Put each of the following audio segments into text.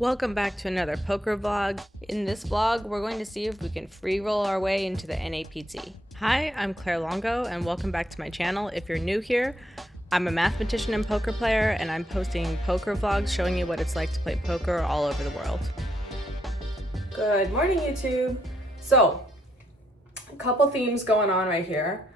Welcome back to another poker vlog. In this vlog, we're going to see if we can free roll our way into the NAPT. Hi, I'm Claire Longo and welcome back to my channel. If you're new here, I'm a mathematician and poker player and I'm posting poker vlogs showing you what it's like to play poker all over the world. Good morning, YouTube. So, a couple themes going on right here.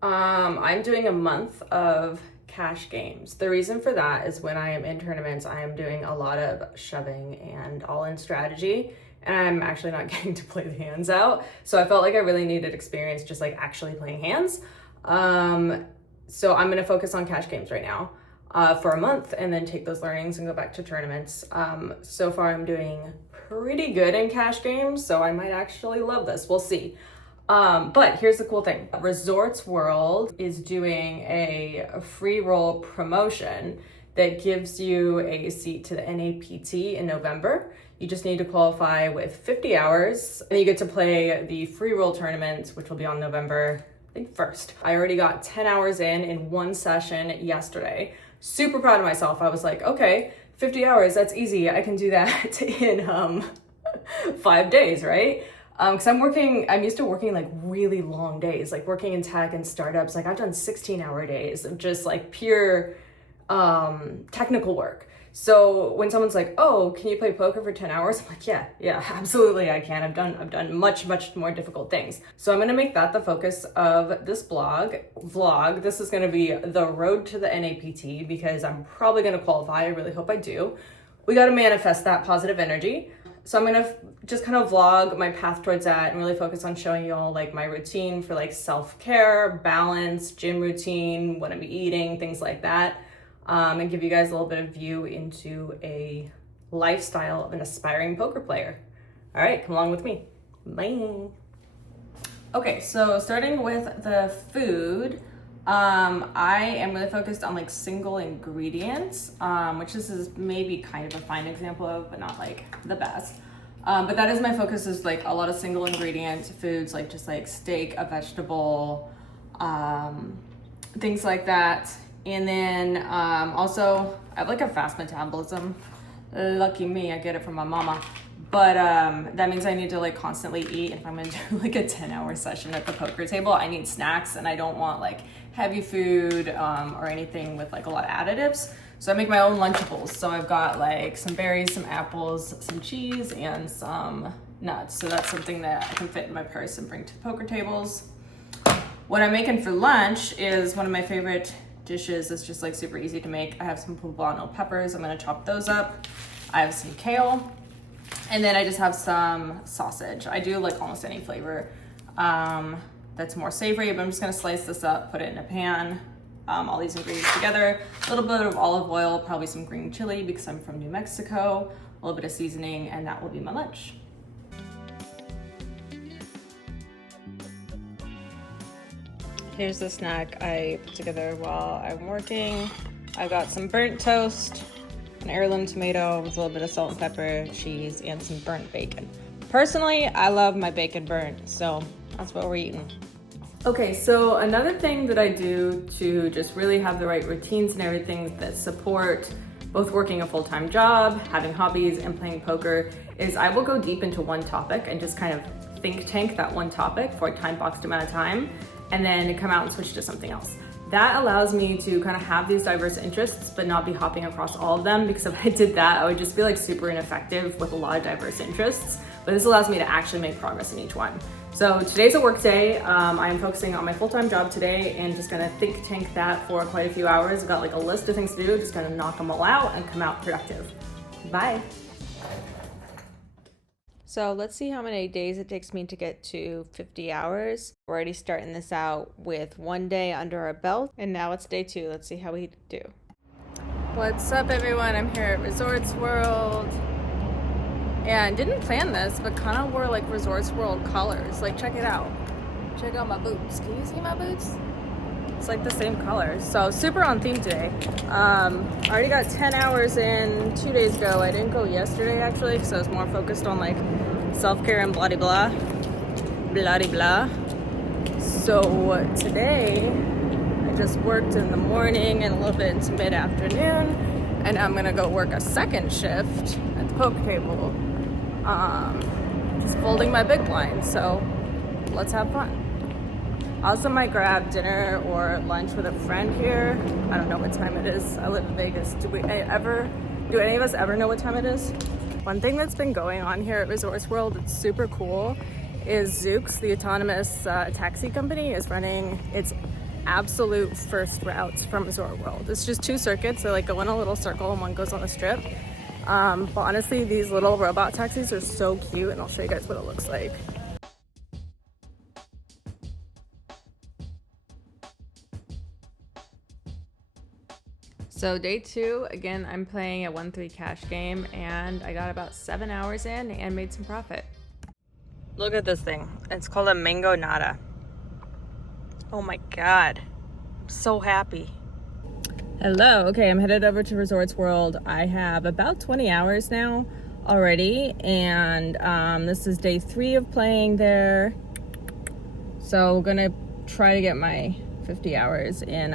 I'm doing a month of cash games. The reason for that is when I am in tournaments, I am doing a lot of shoving and all-in strategy, and I'm actually not getting to play the hands out. So I felt like I really needed experience just like actually playing hands. So I'm gonna focus on cash games right now for a month and then take those learnings and go back to tournaments. So far I'm doing pretty good in cash games, so I might actually love this. We'll see. But here's the cool thing. Resorts World is doing a free roll promotion that gives you a seat to the NAPT in November. You just need to qualify with 50 hours and you get to play the free roll tournament, which will be on November, I think, 1st. I already got 10 hours in one session yesterday. Super proud of myself. I was like, okay, 50 hours, that's easy. I can do that in 5 days, right? Because I'm used to working like really long days, like working in tech and startups. Like I've done 16-hour days of just like pure technical work. So when someone's like, oh, can you play poker for 10 hours? I'm like, yeah, absolutely I can. I've done much more difficult things. So I'm gonna make that the focus of this vlog. This is gonna be the road to the NAPT because I'm probably gonna qualify. I really hope I do. We gotta manifest that positive energy. So I'm gonna just kind of vlog my path towards that and really focus on showing you all like my routine for like self-care, balance, gym routine, what I'm eating, things like that. And give you guys a little bit of view into a lifestyle of an aspiring poker player. All right, come along with me. Bye. Okay, so starting with the food, I am really focused on like single ingredients, which this is maybe kind of a fine example of, but not like the best. But that is my focus, is like a lot of single ingredient foods, like just like steak, a vegetable, things like that. And then also I have like a fast metabolism. Lucky me, I get it from my mama. But that means I need to like constantly eat. If I'm gonna do like a 10-hour session at the poker table, I need snacks and I don't want like heavy food or anything with like a lot of additives. So I make my own Lunchables. So I've got like some berries, some apples, some cheese, and some nuts. So that's something that I can fit in my purse and bring to the poker tables. What I'm making for lunch is one of my favorite dishes. It's just like super easy to make. I have some poblano peppers. I'm gonna chop those up. I have some kale. And then I just have some sausage. I do like almost any flavor that's more savory, but I'm just gonna slice this up, put it in a pan, all these ingredients together, a little bit of olive oil, probably some green chili because I'm from New Mexico, a little bit of seasoning, and that will be my lunch. Here's the snack I put together while I'm working. I got some burnt toast, an heirloom tomato with a little bit of salt and pepper, cheese, and some burnt bacon. Personally, I love my bacon burnt, so that's what we're eating. Okay, so another thing that I do to just really have the right routines and everything that support both working a full-time job, having hobbies, and playing poker is I will go deep into one topic and just kind of think tank that one topic for a time-boxed amount of time, and then come out and switch to something else. That allows me to kind of have these diverse interests, but not be hopping across all of them, because if I did that, I would just be like super ineffective with a lot of diverse interests. But this allows me to actually make progress in each one. So today's a work day. I am focusing on my full-time job today and just gonna think tank that for quite a few hours. I've got like a list of things to do, just gonna knock them all out and come out productive. Bye. So let's see how many days it takes me to get to 50 hours. We're already starting this out with 1 day under our belt, and now it's day 2. Let's see how we do. What's up, everyone? I'm here at Resorts World. And didn't plan this, but kind of wore like Resorts World colors. Like, check it out. Check out my boots. Can you see my boots? It's like the same color. So super on theme today. I already got 10 hours in 2 days ago. I didn't go yesterday actually, because I was more focused on like self-care and blah blah blah. So today I just worked in the morning and a little bit into mid-afternoon, and I'm gonna go work a second shift at at the poker table, just folding my big blind. So let's have fun. I also might grab dinner or lunch with a friend here. I don't know what time it is. I live in Vegas. Do any of us ever know what time it is? One thing that's been going on here at Resorts World, it's super cool, is Zoox, the autonomous taxi company, is running its absolute first routes from Resort World. It's just 2 circuits. They like go in a little circle and one goes on the strip. But honestly, these little robot taxis are so cute, and I'll show you guys what it looks like. So day 2, again, I'm playing a 1-3 cash game, and I got about 7 hours in and made some profit. Look at this thing. It's called a mango nada. Oh my God, I'm so happy. Hello, okay, I'm headed over to Resorts World. I have about 20 hours now already, and this is day 3 of playing there. So we're gonna try to get my 50 hours in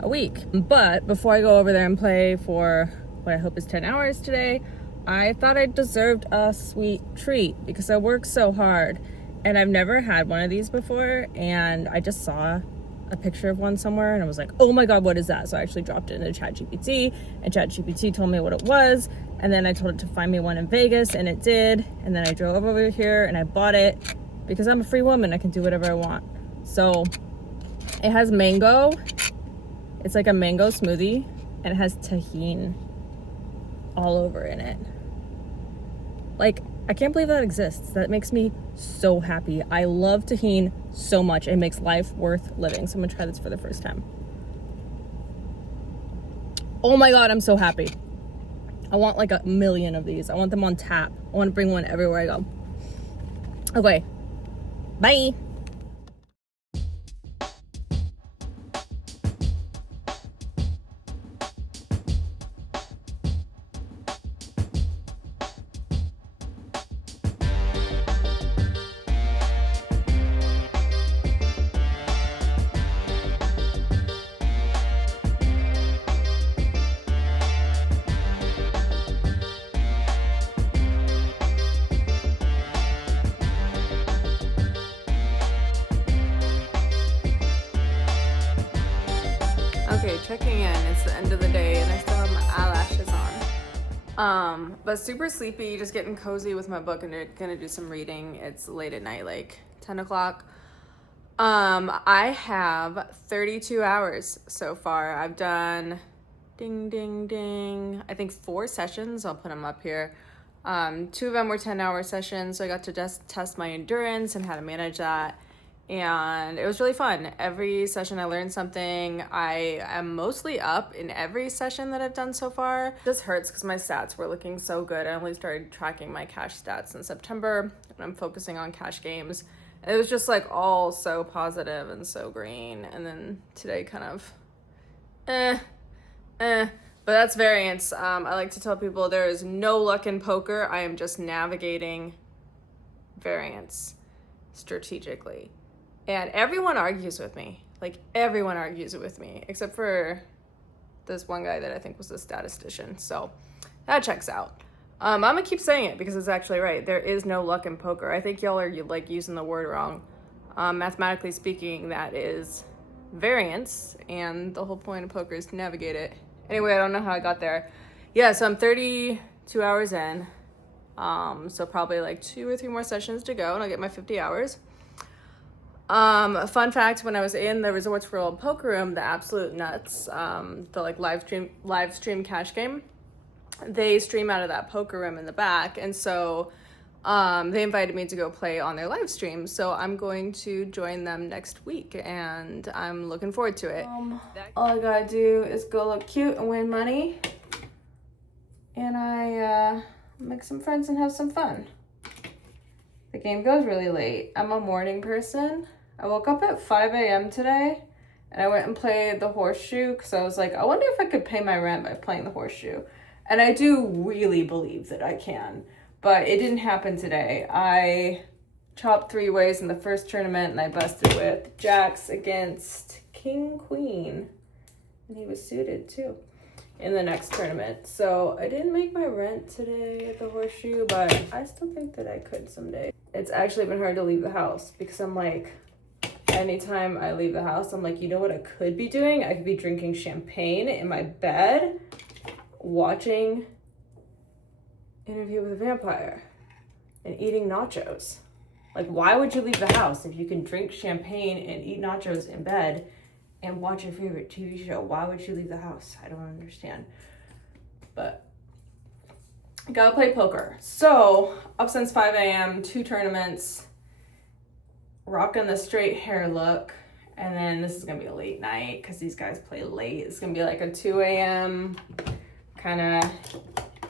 a week. But before I go over there and play for what I hope is 10 hours today, I thought I deserved a sweet treat because I work so hard, and I've never had one of these before, and I just saw a picture of one somewhere and I was like, oh my God, what is that? So I actually dropped it into ChatGPT, and ChatGPT told me what it was, and then I told it to find me one in Vegas, and it did, and then I drove over here and I bought it because I'm a free woman. I can do whatever I want. So it has mango. It's like a mango smoothie, and it has tahini all over in it. Like, I can't believe that exists. That makes me so happy. I love tahini so much. It makes life worth living. So I'm gonna try this for the first time. Oh my God, I'm so happy. I want like 1 million of these. I want them on tap. I want to bring one everywhere I go. Okay, bye. Okay, checking in. It's the end of the day and I still have my eyelashes on. But super sleepy, just getting cozy with my book, and gonna do some reading. It's late at night, like 10 o'clock. I have 32 hours so far. I've done, ding, ding, ding, I think 4 sessions. I'll put them up here. 2 of them were 10-hour sessions, so I got to just test my endurance and how to manage that. And it was really fun. Every session I learned something. I am mostly up in every session that I've done so far. This hurts because my stats were looking so good. I only started tracking my cash stats in September, and I'm focusing on cash games. And it was just like all so positive and so green. And then today kind of but that's variance. I like to tell people there is no luck in poker. I am just navigating variance strategically. And everyone argues with me. Like, everyone argues with me, except for this one guy that I think was a statistician. So that checks out. I'm gonna keep saying it because it's actually right. There is no luck in poker. I think y'all are like using the word wrong. Mathematically speaking, that is variance, and the whole point of poker is to navigate it. Anyway, I don't know how I got there. Yeah, so I'm 32 hours in. So probably like 2 or 3 more sessions to go, and I'll get my 50 hours. Fun fact, when I was in the Resorts World poker room, the Absolute Nuts, the like live stream cash game, they stream out of that poker room in the back, and so they invited me to go play on their live stream. So I'm going to join them next week, and I'm looking forward to it. All I gotta do is go look cute and win money, and I make some friends and have some fun. The game goes really late. I'm a morning person. I woke up at 5 a.m. today, and I went and played the horseshoe because I was like, I wonder if I could pay my rent by playing the horseshoe. And I do really believe that I can, but it didn't happen today. I chopped 3 ways in the first tournament, and I busted with jacks against king, queen, and he was suited too. in the next tournament. So I didn't make my rent today at the Horseshoe, but I still think that I could someday. It's actually been hard to leave the house because I'm like, anytime I leave the house, I'm like, you know what I could be doing? I could be drinking champagne in my bed, watching Interview with a Vampire, and eating nachos. Like, why would you leave the house if you can drink champagne and eat nachos in bed and watch your favorite TV show? Why would you leave the house? I don't understand. But gotta play poker. So up since 5 a.m., 2 tournaments, rocking the straight hair look. And then this is gonna be a late night because these guys play late. It's gonna be like a 2 a.m. kind of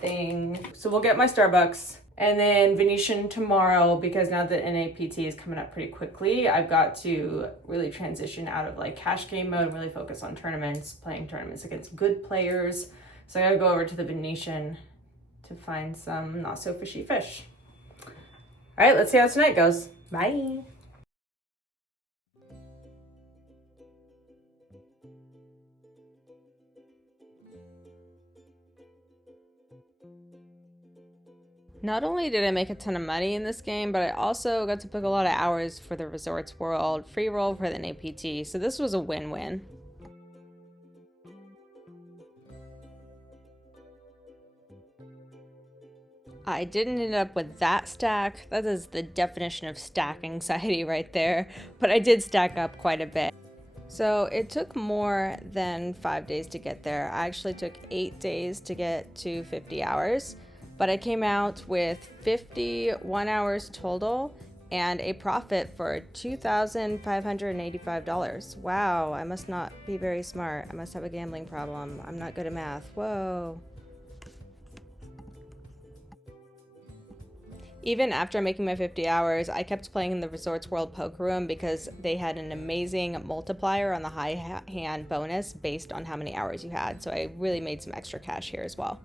thing. So we'll get my Starbucks. And then Venetian tomorrow, because now that NAPT is coming up pretty quickly, I've got to really transition out of like cash game mode and really focus on tournaments, playing tournaments against good players. So I gotta go over to the Venetian to find some not so fishy fish. All right, let's see how tonight goes. Bye. Not only did I make a ton of money in this game, but I also got to book a lot of hours for the Resorts World, free roll for the NAPT, so this was a win-win. I didn't end up with that stack. That is the definition of stack anxiety right there, but I did stack up quite a bit. So it took more than 5 days to get there. I actually took 8 days to get to 50 hours. But I came out with 51 hours total and a profit for $2,585. Wow, I must not be very smart. I must have a gambling problem. I'm not good at math. Whoa. Even after making my 50 hours, I kept playing in the Resorts World Poker Room because they had an amazing multiplier on the high hand bonus based on how many hours you had. So I really made some extra cash here as well.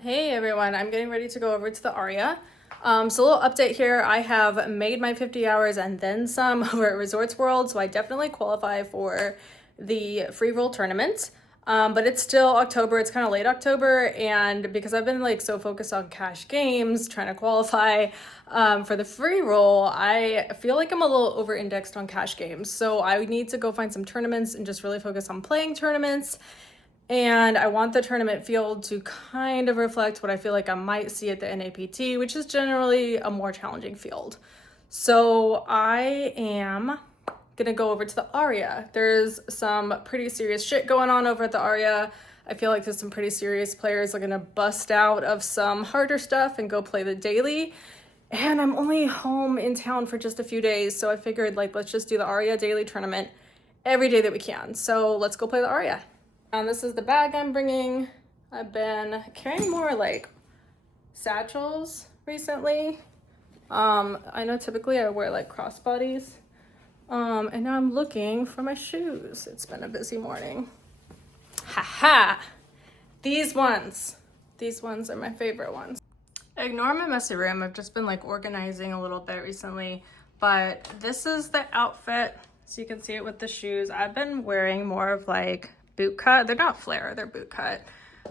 Hey everyone, I'm getting ready to go over to the Aria. So a little update here. I have made my 50 hours and then some over at Resorts World, so I definitely qualify for the free roll tournament. But it's still October, it's kind of late October, and because I've been like so focused on cash games, trying to qualify for the free roll, I feel like I'm a little over-indexed on cash games. So I need to go find some tournaments and just really focus on playing tournaments. And I want the tournament field to kind of reflect what I feel like I might see at the NAPT, which is generally a more challenging field. So I am gonna go over to the Aria. There's some pretty serious shit going on over at the Aria. I feel like there's some pretty serious players that are gonna bust out of some harder stuff and go play the daily. And I'm only home in town for just a few days, so I figured like let's just do the Aria daily tournament every day that we can. So let's go play the Aria. And this is the bag I'm bringing. I've been carrying more like satchels recently. I know typically I wear like crossbodies. And now I'm looking for my shoes. It's been a busy morning. Haha! These ones are my favorite ones. Ignore my messy room. I've just been like organizing a little bit recently, but this is the outfit. So you can see it with the shoes. I've been wearing more of like boot cut. They're not flare, they're boot cut.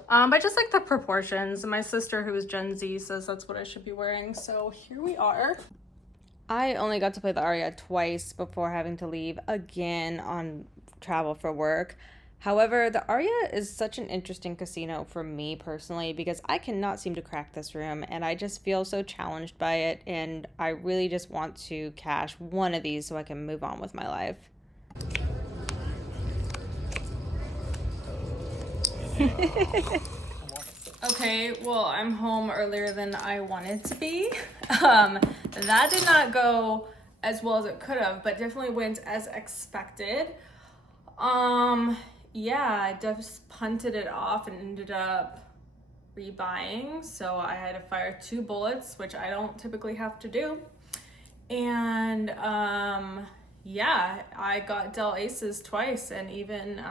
But just like the proportions. My sister, who is Gen Z, says that's what I should be wearing. So here we are. I only got to play the Aria twice before having to leave again on travel for work. However, the Aria is such an interesting casino for me personally because I cannot seem to crack this room and I just feel so challenged by it, and I really just want to cash one of these so I can move on with my life. Okay, well, I'm home earlier than I wanted to be. That did not go as well as it could have, but definitely went as expected. Yeah, I just punted it off and ended up rebuying. So I had to fire 2 bullets, which I don't typically have to do. And yeah, I got dealt aces twice, and even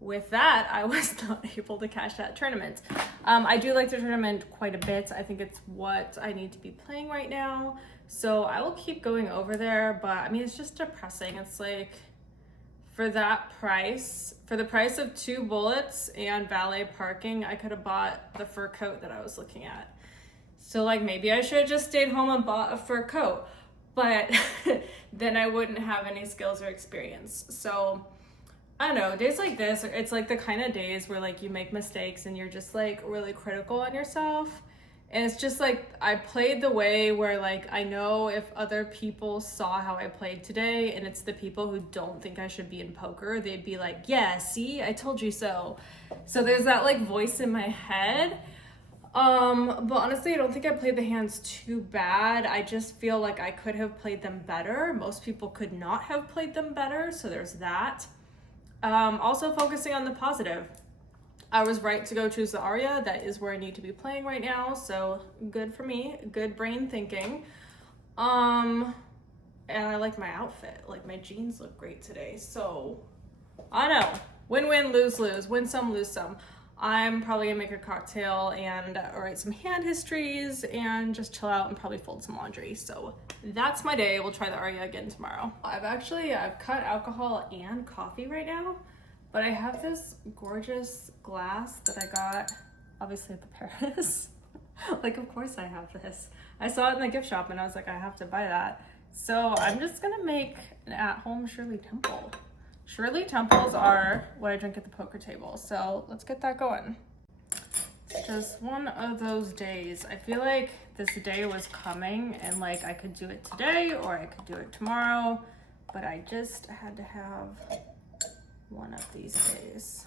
with that, I was not able to cash that tournament. I do like the tournament quite a bit. I think it's what I need to be playing right now. So I will keep going over there, but I mean, it's just depressing. It's like for that price, for the price of 2 bullets and valet parking, I could have bought the fur coat that I was looking at. So like maybe I should have just stayed home and bought a fur coat, but then I wouldn't have any skills or experience. So I don't know, days like this, it's like the kind of days where like you make mistakes and you're just like really critical on yourself. And it's just like, I played the way where like, I know if other people saw how I played today, and it's the people who don't think I should be in poker, they'd be like, yeah, see, I told you so. So there's that like voice in my head. But honestly, I don't think I played the hands too bad. I just feel like I could have played them better. Most people could not have played them better. So there's that. Also focusing on the positive. I was right to go choose the aria. That is where I need to be playing right now. So good for me, good brain thinking. And I like my outfit. Like my jeans look great today. So I don't know, win-win, lose-lose, win some, lose some. I'm probably gonna make a cocktail and write some hand histories and just chill out and probably fold some laundry. So that's my day. We'll try the aria again tomorrow. I've cut alcohol and coffee right now. But I have this gorgeous glass that I got, obviously at the Paris. Like, of course I have this. I saw it in the gift shop and I was like, I have to buy that. So I'm just gonna make an at-home Shirley Temple. Shirley Temples are what I drink at the poker table. So let's get that going. It's just one of those days. I feel like this day was coming and like I could do it today or I could do it tomorrow, but I just had to have one of these days.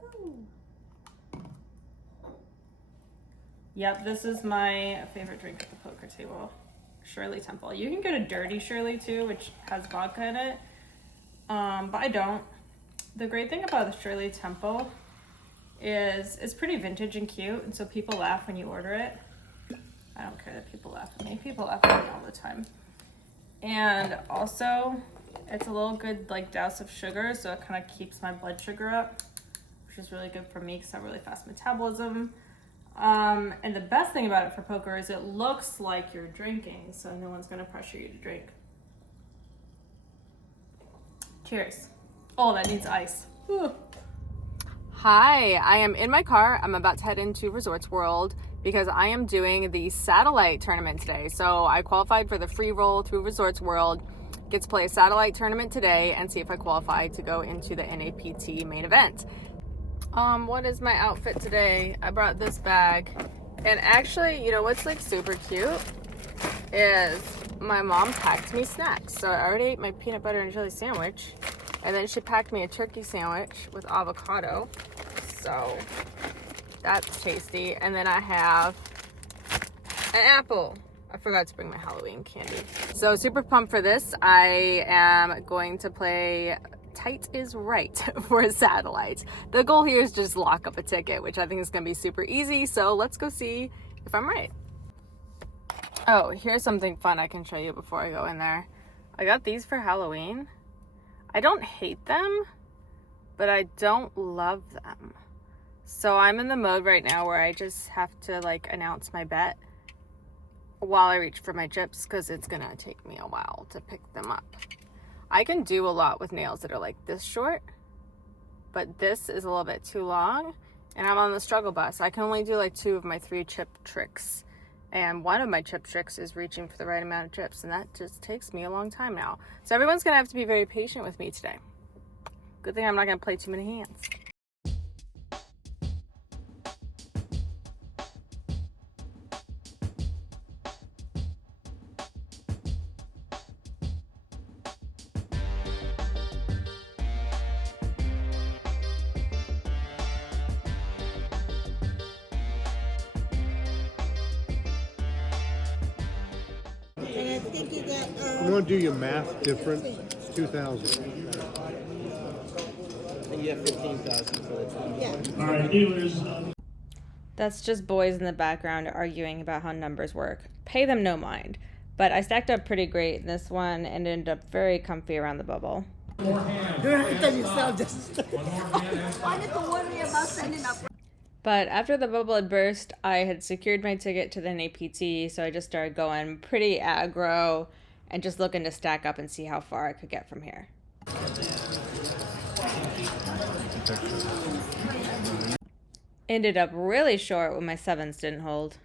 Ooh. Yep, this is my favorite drink at the poker table. Shirley Temple. You can get a dirty Shirley too, which has vodka in it. But I don't. The great thing about the Shirley Temple is it's pretty vintage and cute, and so people laugh when you order it. I don't care that people laugh at me. People laugh at me all the time. And also, it's a little good like douse of sugar, so it kind of keeps my blood sugar up, which is really good for me because I have really fast metabolism. And the best thing about it for poker is it looks like you're drinking, so no one's gonna pressure you to drink. Cheers. Oh, that needs ice. Ooh. Hi, I am in my car. I'm about to head into Resorts World because I am doing the satellite tournament today. So I qualified for the free roll through Resorts World. Get to play a satellite tournament today and see if I qualify to go into the NAPT main event. What is my outfit today? I brought this bag, and actually, you know what's like super cute is my mom packed me snacks. So I already ate my peanut butter and jelly sandwich, and then she packed me a turkey sandwich with avocado. So that's tasty. And then I have an apple. I forgot to bring my Halloween candy. So super pumped for this. I am going to play Tight is Right for a satellite. The goal here is just lock up a ticket, which I think is gonna be super easy. So let's go see if I'm right. Oh, here's something fun I can show you before I go in there. I got these for Halloween. I don't hate them, but I don't love them. So I'm in the mode right now where I just have to like announce my bet while I reach for my chips because it's gonna take me a while to pick them up. I can do a lot with nails that are like this short, but this is a little bit too long, and I'm on the struggle bus. I can only do like 2 of my 3 chip tricks, and one of my chip tricks is reaching for the right amount of chips, and that just takes me a long time now. So everyone's gonna have to be very patient with me today. Good thing I'm not gonna play too many hands. You want to do your math different? It's 2,000. And you have 15,000 for the time. Yeah. All right, dealers. That's just boys in the background arguing about how numbers work. Pay them no mind. But I stacked up pretty great in this one and ended up very comfy around the bubble. More hands. You sound just. I need to worry about standing up. But after the bubble had burst, I had secured my ticket to the NAPT, so I just started going pretty aggro and just looking to stack up and see how far I could get from here. Ended up really short when my sevens didn't hold.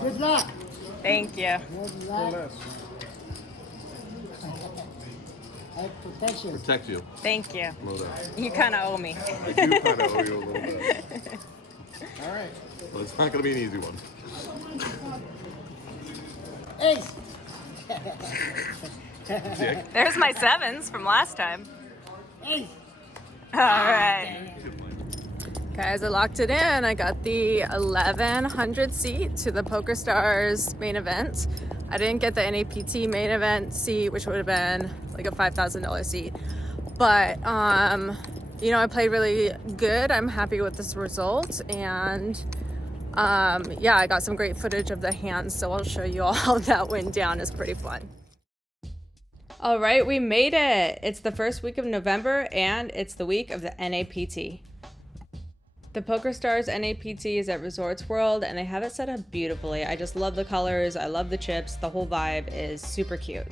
Good luck. Thank you. Good luck. I protect you. Protect you. Thank you. Well done. You kind of owe me. I do kind of owe you a little bit. All right. Well, it's not going to be an easy one. Ace. There's my sevens from last time. Ace. All right. Guys, I locked it in. I got the 1100 seat to the PokerStars main event. I didn't get the NAPT main event seat, which would have been like a $5,000 seat. But, you know, I played really good. I'm happy with this result. And, yeah, I got some great footage of the hands, so I'll show you all how that went down. It's pretty fun. All right, we made it. It's the first week of November, and it's the week of the NAPT. The PokerStars NAPT is at Resorts World, and they have it set up beautifully. I just love the colors. I love the chips. The whole vibe is super cute.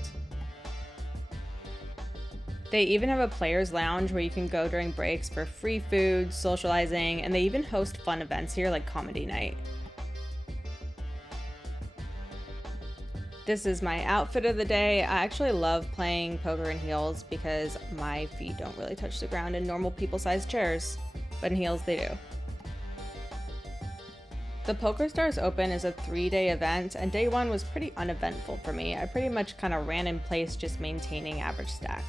They even have a players lounge where you can go during breaks for free food, socializing, and they even host fun events here like comedy night. This is my outfit of the day. I actually love playing poker in heels because my feet don't really touch the ground in normal people-sized chairs, but in heels they do. The PokerStars Open is a 3-day event, and day one was pretty uneventful for me. I pretty much kind of ran in place just maintaining average stack.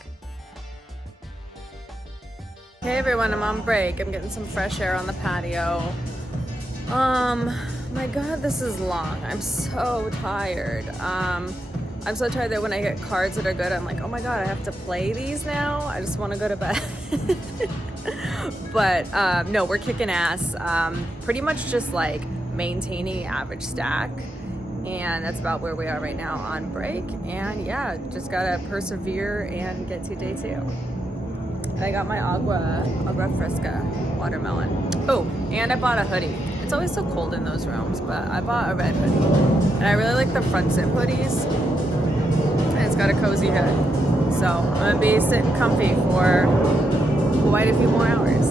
Hey everyone, I'm on break. I'm getting some fresh air on the patio. My god, this is long. I'm so tired. I'm so tired that when I get cards that are good, I'm like, oh my god, I have to play these now? I just want to go to bed. But no, we're kicking ass. Pretty much just like maintaining average stack. And that's about where we are right now on break. And yeah, just gotta persevere and get to day 2. And I got my agua fresca watermelon. Oh, and I bought a hoodie. It's always so cold in those rooms, but I bought a red hoodie. And I really like the front zip hoodies. And it's got a cozy hood. So I'm gonna be sitting comfy for quite a few more hours.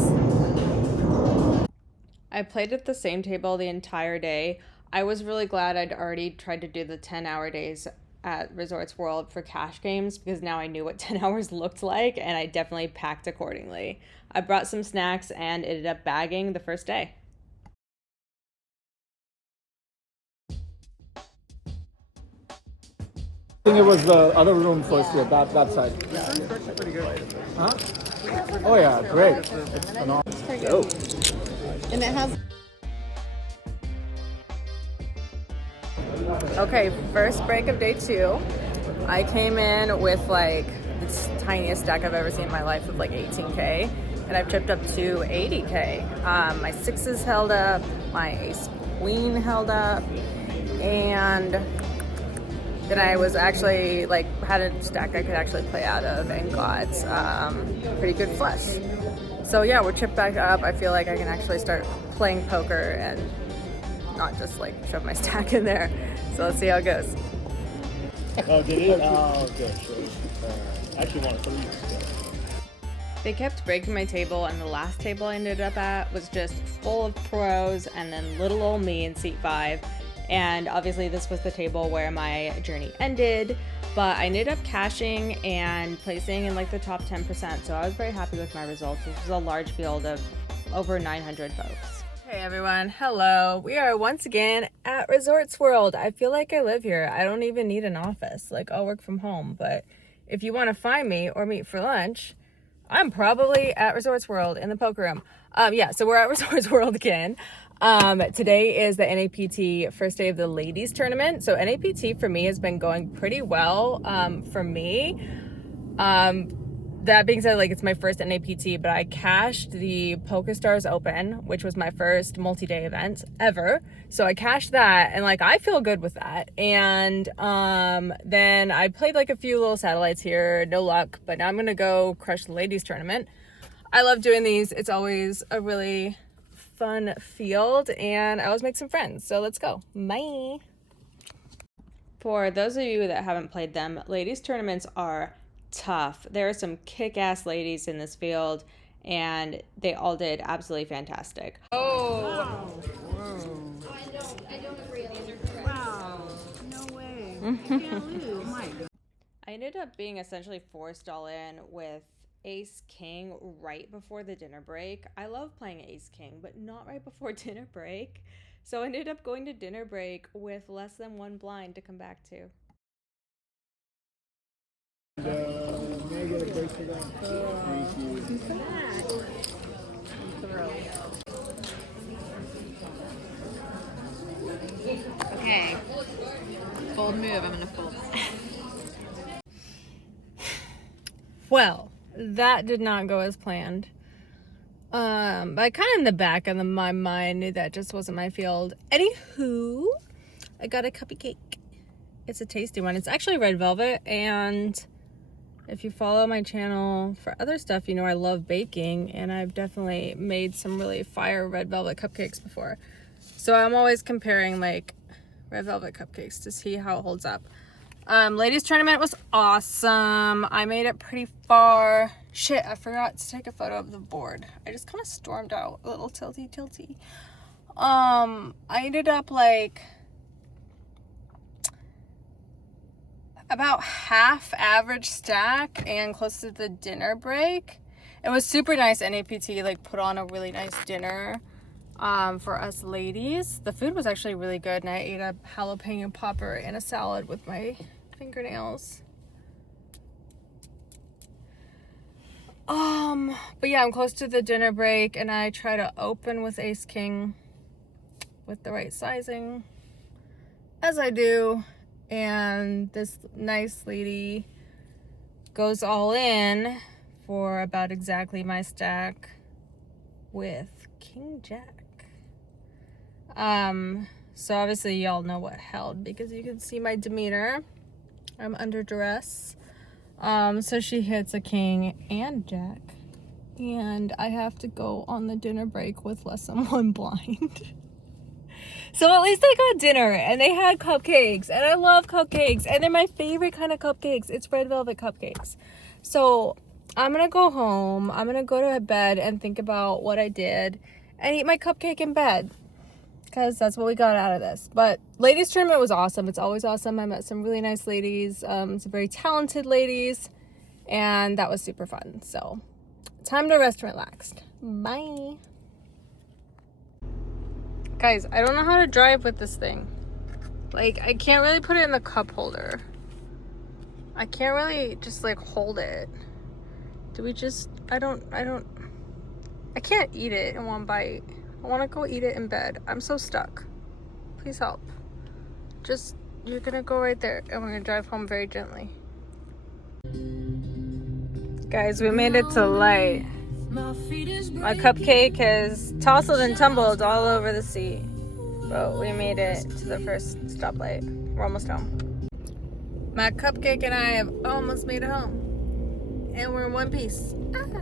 I played at the same table the entire day. I was really glad I'd already tried to do the 10-hour days at Resorts World for cash games because now I knew what 10 hours looked like, and I definitely packed accordingly. I brought some snacks and ended up bagging the first day. I think it was the other room first, yeah, that side. Pretty good. Huh? Oh yeah, great. It's phenomenal. Oh. And it has... Okay, first break of day 2. I came in with like the tiniest stack I've ever seen in my life of like 18K, and I've chipped up to 80K. My sixes held up, my ace queen held up, and then I was actually like had a stack I could actually play out of and got pretty good flush. So yeah, we're chipped back up. I feel like I can actually start playing poker and not just like shove my stack in there. So let's see how it goes. Oh, did it? Oh, good. I actually want 3. They kept breaking my table, and the last table I ended up at was just full of pros and then little old me in seat 5. And obviously this was the table where my journey ended, but I ended up cashing and placing in like the top 10%. So I was very happy with my results. This was a large field of over 900 folks. Hey everyone, hello. We are once again at Resorts World. I feel like I live here. I don't even need an office. Like, I'll work from home, but if you want to find me or meet for lunch, I'm probably at Resorts World in the poker room. Yeah, so we're at Resorts World again. Today is the NAPT first day of the ladies tournament. So NAPT for me has been going pretty well, for me. That being said, like, it's my first NAPT, but I cashed the PokerStars Open, which was my first multi-day event ever. So I cashed that, and like, I feel good with that. And then I played like a few little satellites here, no luck, but now I'm gonna go crush the ladies tournament. I love doing these. It's always a really fun field and I always make some friends. So let's go. Bye. For those of you that haven't played them, ladies tournaments are tough. There are some kick-ass ladies in this field and they all did absolutely fantastic. Oh. Wow. No way. You can't lose. My God. I ended up being essentially forced all in with Ace King right before the dinner break. I love playing Ace King, but not right before dinner break. So I ended up going to dinner break with less than one blind to come back to. May I get a break for that? Thank you. Okay. Bold move. I'm gonna fold. Well, that did not go as planned. I kind of in the back of my mind knew that just wasn't my field. Anywho, I got a cupcake. It's a tasty one. It's actually red velvet, and if you follow my channel for other stuff, you know I love baking, and I've definitely made some really fire red velvet cupcakes before. So I'm always comparing like red velvet cupcakes to see how it holds up. Ladies tournament was awesome. I made it pretty far. Shit, I forgot to take a photo of the board. I just kind of stormed out, a little tilty. I ended up like about half average stack and close to the dinner break. It was super nice. NAPT like put on a really nice dinner for us ladies. The food was actually really good, and I ate a jalapeno popper and a salad with my fingernails. But yeah, I'm close to the dinner break, and I try to open with Ace King with the right sizing, as I do, and this nice lady goes all in for about exactly my stack with King Jack. So obviously y'all know what held because you can see my demeanor. I'm under duress. So she hits a king and jack, and I have to go on the dinner break with less than one blind. So at least I got dinner, and they had cupcakes, and I love cupcakes, and they're my favorite kind of cupcakes. It's red velvet cupcakes. So I'm gonna go home, I'm gonna go to bed and think about what I did and eat my cupcake in bed, because that's what we got out of this. But ladies tournament was awesome. It's always awesome. I met some really nice ladies, some very talented ladies, and that was super fun. So time to rest and relax. Bye. Guys, I don't know how to drive with this thing. Like, I can't really put it in the cup holder. I can't really just like hold it. Do we just, I can't eat it in one bite. I want to go eat it in bed. I'm so stuck. Please help. Just, you're gonna go right there, and we're gonna drive home very gently. Guys, we made it to light. My cupcake has tousled and tumbled all over the seat, but we made it to the first stoplight. We're almost home. My cupcake and I have almost made it home, and we're in one piece. Ah.